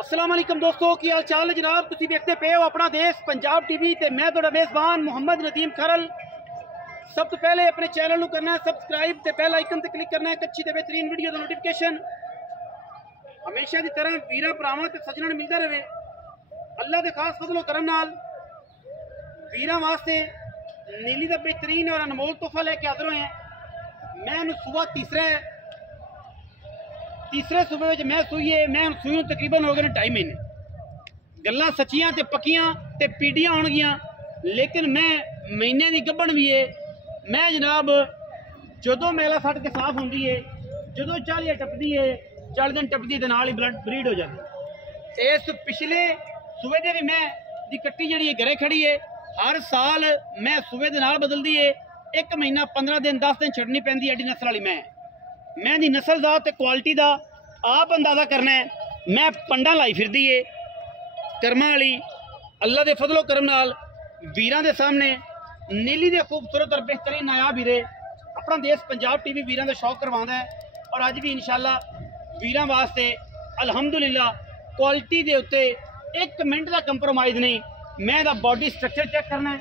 अस्सलाम वालेकुम दोस्तों, की हाल चाल है जनाब। तुसी देखते पे हो अपना देश पंजाब टीवी ते मैं तुहाडा मेज़बान मुहम्मद नदीम खरल। सब तो पहले अपने चैनल करना है सबसक्राइब ते बेल आइकन ते क्लिक करना है अच्छी ते बेहतरीन वीडियो दा नोटिफिकेशन हमेशा की तरह वीरां भरावां ते सज्जणां मिलता रहे। अल्लाह के खास फजलो करम नाल वीरां वास्ते नीली का बेहतरीन और अनमोल तोहफा लेके हाजिर होए हैं। मैं सुबह तीसरे सूबे में मैं सूई तकरीबन हो गए 2.5 महीने। गल्लां सच्चियां ते पक्कियां ते पीढ़ियां होणगियां, लेकिन मैं महीने की गब्बन भी है। मैं जनाब जदों मेला सट के साफ होंदी है, जदों 40 टपदी है, 40 दिन टपदी दे नाल ही ब्लड ब्रीड हो जाती है। इस पिछले सूबे दे भी मैं दी कट्टी जी घरे खड़ी है। हर साल मैं सूबे दे नाल बदलदी है। 1 महीना 15 दिन 10 दिन छड़नी पैंदी है। एडी नस्ल वाली मैं दी नस्ल दा ते क्वालिटी दा आप अंदाजा करना है। मैं पंडा लाई फिरदी है कर्मा वाली। अल्लाह के फजलो करम नाल वीरां दे सामने नीली दे खूबसूरत और बेहतरीन नायाब हीरे अपना देश पंजाब टीवी वीरां दा शौक करवांदा है। और अज भी इंशाअल्लाह वीरां वास्ते अलहमदुलिल्लाह क्वालिटी दे उत्ते 1 मिनट का कंप्रोमाइज़ नहीं। मैं दा बॉडी स्ट्रक्चर चेक करना है,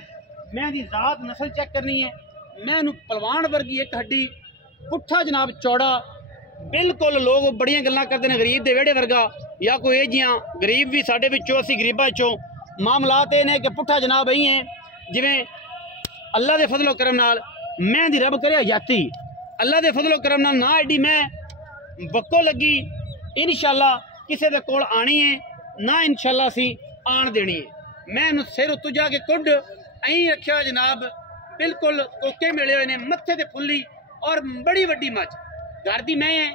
मैं दी जात नस्ल चेक करनी है। मैं पलवान वर्गी एक हड्डी पुट्ठा जनाब चौड़ा बिल्कुल। लोग बड़ियां गल्लां करते हैं गरीब दे वेड़े वर्गा या कोई ए जियां गरीब भी साडे विचों असीं गरीबां चों। मामलात ये ने कि पुट्ठा जनाब ही है जिवें अल्लाह के फजलो करम नाल मैं दी रब करे हयाती। अल्लाह के फजलो करम नाल ना एडी मैं बक्को लगी इंशाअल्लाह किसी दे कोल आनी है, ना इंशाअल्लाह असीं आन देनी है। मैं सिर उत्तों जाके कुड अं रखा जनाब, बिल्कुल कोके मिले हुए ने मत्थे ते फुल्ली और बड़ी वड्डी मझ घर दी मैं है।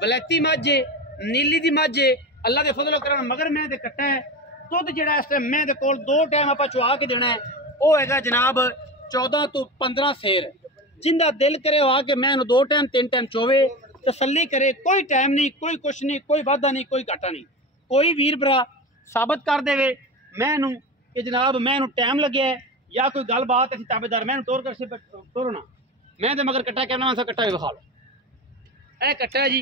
वलैती मझ है, नीली दी मझ है। अल्लाह के फजलो करम मगर मैं ते कट्टा है। दुध जिहड़ा इस टाइम मैं दे कोल 2 टाइम आपां चुआ के देना है वह हैगा जनाब 14 तो 15 सेर। जिंदा दिल करे वो आके मैं 2 टाइम 3 टाइम चोवे तसल्ली करे। कोई टाइम नहीं, कोई कुछ नहीं, कोई वादा नहीं, कोई घाटा नहीं। कोई वीर भरा साबित कर देवे मैनू कि जनाब मैनू टाइम लगे है या कोई गलबात असीं ताबेदार मैनू टोर कर टोरना मैं तो मगर कट्टा कहना सा कट्टा विखा लो। यह कट्टा है जी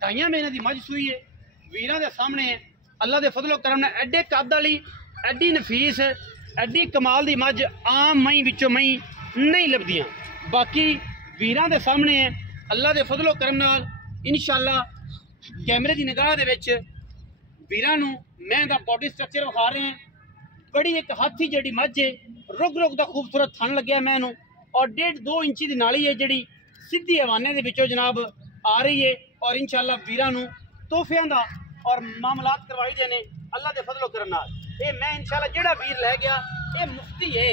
2.5 महीने की मझ सूई है वीरां दे सामने है। अल्लाह के फजलो करम ने एडे कद वाली एडी नफीस एडी कमाल की मझ आम मई विचों मई नहीं लभदियां। बाकी वीरां दे सामने है अल्लाह के फजलो करम नाल इंशाअल्लाह कैमरे की निगाह दे विच वीरां नूं मैं दा बॉडी स्ट्रक्चर विखा रहे हैं। बड़ी एक हाथी जी मझ है, रुग रुग का खूबसूरत थन लग्या मैनू और 1.5-2 इंची की नाली है जी सीधी हवाने के विचों जनाब आ रही है। और इंशाअल्लाह वीरां नूं तोहफियां दा और मामलात करवाई देने अल्लाह के फजलो करम नाल। ये मैं इंशाअल्लाह जेड़ा वीर लै गया ये मुफ्ती है,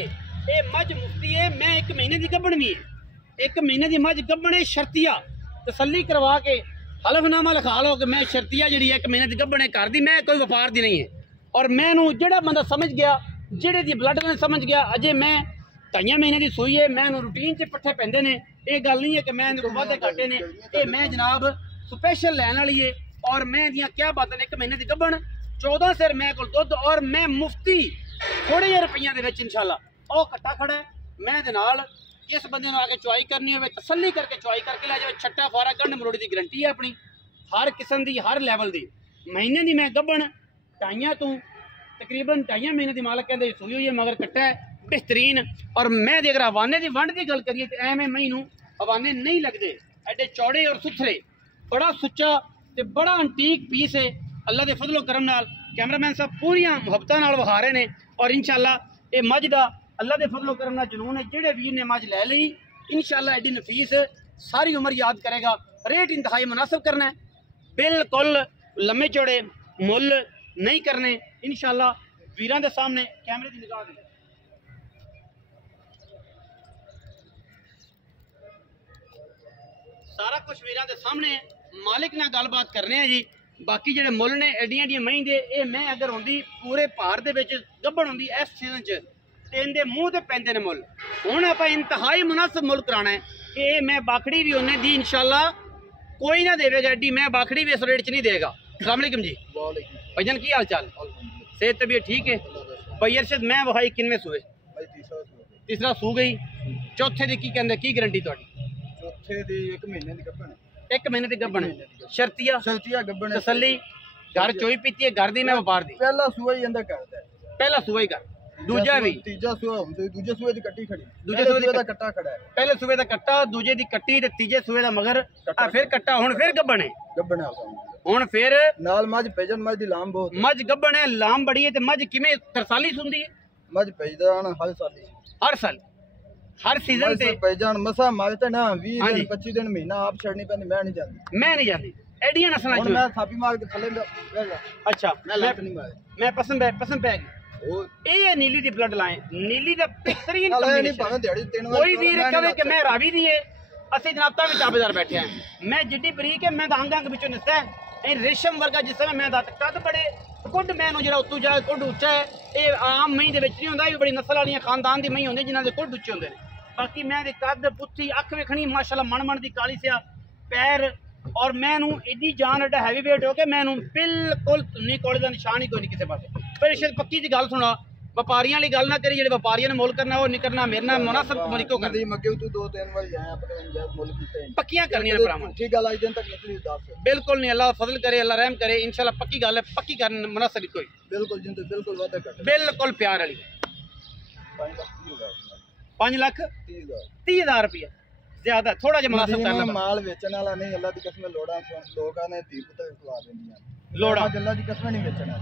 ये मझ मुफ्ती है। मैं 1 महीने की गब्बन भी है, 1 महीने की मझ गब्बन है शर्तिया तसल्ली करवा के हलफनामा लिखा लो कि मैं शर्तिया जी 1 महीने की गब्बन है घर दी, मैं कोई व्यापार दी नहीं है। और मैनू जेड़ा बंदा समझ गया जेड़े दी ब्लड ने समझ गया अजे मैं 2.5 महीने की सूई है मैं रूटीन च पट्ठे पैंदे ने। ये गल नहीं है कि मैं वादे घाटे ने, ये मैं जनाब स्पैशल लैन वाली है। और मैं दियां क्या बात है 1 महीने की गब्बन 14 सेर मैं को दुध और मैं मुफ्ती थोड़े जे रुपइया दे विच इंशाअल्लाह ओ कट्टा खड़ा है। मैं दे नाल इस बंदे आके चुआई करनी हो तसल्ली करके चुआई करके लै जाए। छट्टा फारा गंढ मरोड़ी की गारंटी है अपनी हर किस्म की हर लैवल की। महीने की मैं गब्बन 2.5 तो तकरीबन 2.5 महीने की मालक कहते सूई हुई है मगर कट्टा है बेहतरीन। और मैं अगर हवाने की वंड की गल करिए तो एवें मई नूं हवाने नहीं लगते, एडे चौड़े और सुथरे बड़ा सुच्चा ते बड़ा अंटीक पीस है। अल्लाह के फजलो करम नाल कैमरामैन साहब पूरियां मुहब्बतां नाल विखा रहे हैं। और इंशाअल्लाह ये मझ दा अल्लाह के फजलो करम नाल जुनून है। जेड़े वीर ने मझ लै ली इंशाअल्लाह एडी नफीस सारी उम्र याद करेगा। रेट इंतहाई मुनासिब करना है, बिल्कुल लम्बे चौड़े मुल नहीं करने इंशाअल्लाह वीरां दे सामने कैमरे की निगाह दे सारा कुछ वीरां दे सामने मालिक नाल गलबात करने हैं जी। बाकी जेडे मुल ने एडियां एडियां मही दे ये मैं अगर होंदी पूरे भार दे विच गब्बन होंदी इस सीजन च ते इहदे मूँह ते पैंदे ने मुल। हुण आपां इंतहाई मुनासिब मुल कराना है कि मैं बाखड़ी भी उन्हें दी इंशाअल्लाह कोई ना देवेगा एडी मैं बाखड़ी भी इस रेट च नहीं देगा। अस्सलाम वालेकुम जी भाईजान की हाल चाल सेहत तबीयत ठीक है भाई अरशद मैं वहाई किनवे सूए तीसरा सू गई चौथे की कहते की गारंटी थोड़ी चौथे दी 1 महीने की गब्बन 1 महीने की गब्बन शर्तिया गब्बन तसल्ली घर चोई पीती है, घर दी मैं व्यापार दी। पहला सूआ ही अंदर करदा है, पहला सूआ ही कर, दूजा भी तीजा सूआ हुंदा, दूजे सूए दी कट्टी खड़ी, दूजे सूए दा कट्टा खड़ा है, पहले सूए दा कट्टा, दूजे दी कट्टी ते तीजे सूए दा मगर, फिर कट्टा, हुण फिर गब्बन है, गब्बन है हुण फिर नाल मज पेजन, मज दी लाम बहुत, मज गब्बन है, लाम बड़ी है ते मज किवें तरसाली सुंदी है, मज पेजन हर साल हर साल हर सीजन ते पेजन मसा मज ते ना 20 हाँ जी। दिन 25 दिन महीना आप छड़नी पैंदी, मैं नहीं जांदी, मैं नहीं जाती एडियां नस्लां हुण मैं थापी मार के थले बैठ जा, अच्छा मैं लत नहीं मारे मैं पसंद पै गई ओ ये नीली दी ब्लड लाइन, नीली दा बेहतरीन नहीं combination। भावे दिहाड़ी 3 कोई वीर कहे कि मैं रावी दी है, असि जनाब तां भी ताबेदार बैठे हैं, मैं जिड्डी बरीक है, मैं तां अंग विचों निस्सा है, ਇਹ ਰੇਸ਼ਮ ਵਰਗਾ ਜਿਸ ਤਰ੍ਹਾਂ ਮੈਂ ਦਾ ਕੱਦ ਬੜੇ ਕੁੱਡ ਮੈਨੂੰ ਜਿਹੜਾ ਉੱਤੋਂ ਜਾ ਕੁੱਡ ਉੱਚਾ ਹੈ, ਇਹ ਆਮ ਮਹੀਂ ਦੇ ਵਿੱਚ ਨਹੀਂ ਹੁੰਦਾ, ਇਹ ਬੜੀ ਨਸਲ ਵਾਲੀਆਂ ਖਾਨਦਾਨ ਦੀ ਮਹੀਂ ਹੁੰਦੀ ਜਿਨ੍ਹਾਂ ਦੇ ਕੁੱਡ ਉੱਚੇ ਹੁੰਦੇ ਨੇ। ਬਾਕੀ ਮੈਂ ਦੇ ਕੱਦ ਪੁੱਠੀ ਅੱਖ ਵੇਖਣੀ ਮਾਸ਼ਾਅੱਲਾ ਮਣ ਦੀ ਕਾਲੀ ਸਿਆ ਪੈਰ, ਔਰ ਮੈਨੂੰ ਏਡੀ ਜਾਨ ਐਡਾ ਹੈਵੀ ਵੇਟ ਹੋ ਕੇ ਮੈਨੂੰ ਬਿਲਕੁਲ ਧੁੰਨੀ ਕੋਲੇ ਦਾ ਨਿਸ਼ਾਨ ਹੀ ਕੋਈ ਨਹੀਂ ਕਿਸੇ ਪਾਸੇ। ਪਰ ਇਸ ਪੱਕੀ ਦੀ ਗੱਲ ਸੁਣਾ, ਵਪਾਰੀਆਂ ਵਾਲੀ ਗੱਲ ਨਾ ਕਰੀ, ਜਿਹੜੇ ਵਪਾਰੀਆਂ ਨੇ ਮੁੱਲ ਕਰਨਾ ਉਹ ਨਹੀਂ ਕਰਨਾ, ਮੇਰੇ ਨਾਲ ਮੁਨਾਸਬ ਮਲਿਕੋ ਕਰ ਕਦੀ ਮੱਗੇ ਤੂੰ 2-3 ਵਾਰ ਆਇਆ ਆਪਣੇ ਅੰਜਾਜ਼ ਮੁੱਲ ਕੀਤੇ ਪੱਕੀਆਂ ਕਰਨੀਆਂ ਨੇ ਭਰਾਵਾਂ। ਠੀਕ ਗੱਲ ਅੱਜ ਦਿਨ ਤੱਕ ਨਿਕਲੀ ਦੱਸ बिल्कुल नहीं, अल्लाह फजल करे, अल्लाह रहम करे, इंशाल्लाह पक्की गल है, पक्की करन मुनासिब कोई बिल्कुल जिंदे बिल्कुल वादा कर बिल्कुल प्यार वाली 5 लाख 30,000 रुपया ज्यादा थोड़ा जिहा मुनासिब कर ले। माल बेचने वाला नहीं, अल्लाह दी कसम लोड़ा लोकां ने धी पुत्र खवा देंदियां लोड़ा अल्लाह दी कसम नहीं बेचना,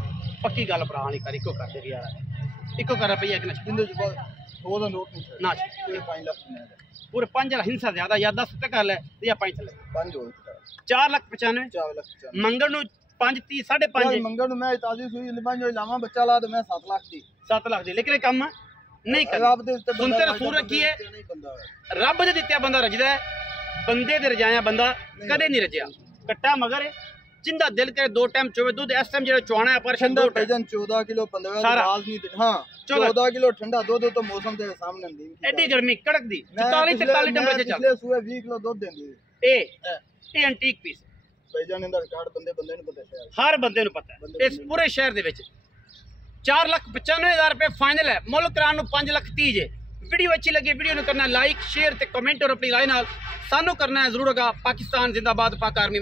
पक्की गल भरा वाली कर, इको कर दे यार, इको कर रुपया एक ना जिंदे जो सौ दा नोट नहीं ना पूरे 5 लाख पूरे 5 लाख हिंसा ज्यादा या 10 तक कर ले या 5 लाख 5 हो 4,95,000 4 लाख मंगल नु 5-30 5.5 मंगल मैं ताजी सुई लिबां जो लावा बच्चा ला तो मैं 7 लाख दी 7 लाख दी, लेकिन ये काम नहीं कर रब दे उत्ते सुनते रसूल रखी है, नहीं बंदा रब दे दित्या बंदा रजदा है, बंदे दे रजाया बंदा कदे नहीं रजया। कट्टा मगर है, जिंदा दिल करे 2 टाइम चोवे दूध, इस टाइम जेड़ा चुआना है पर ठंडा पेजन 14 किलो 15 सारा। राज नहीं दे हां 14 किलो ठंडा दूध तो मौसम के सामने दी एडी गर्मी कड़क दी 44-43 टेंपरेचर चल पिछले सुए 20 किलो दूध देंदी ए एंटीक पीस पेजन इंदा रिकॉर्ड बंदे नु पता है, हर बंदे नु पता है, इस पूरे शहर दे विच 4,95,000 रुपए फाइनल है, मुल्क करान नु 5,30,000 जे। वीडियो अच्छी लगी वीडियो नु करना लाइक शेयर ते कमेंट और अपनी राय नाल सानू करना है जरूर होगा। पाकिस्तान जिंदाबाद, पाक आर्मी।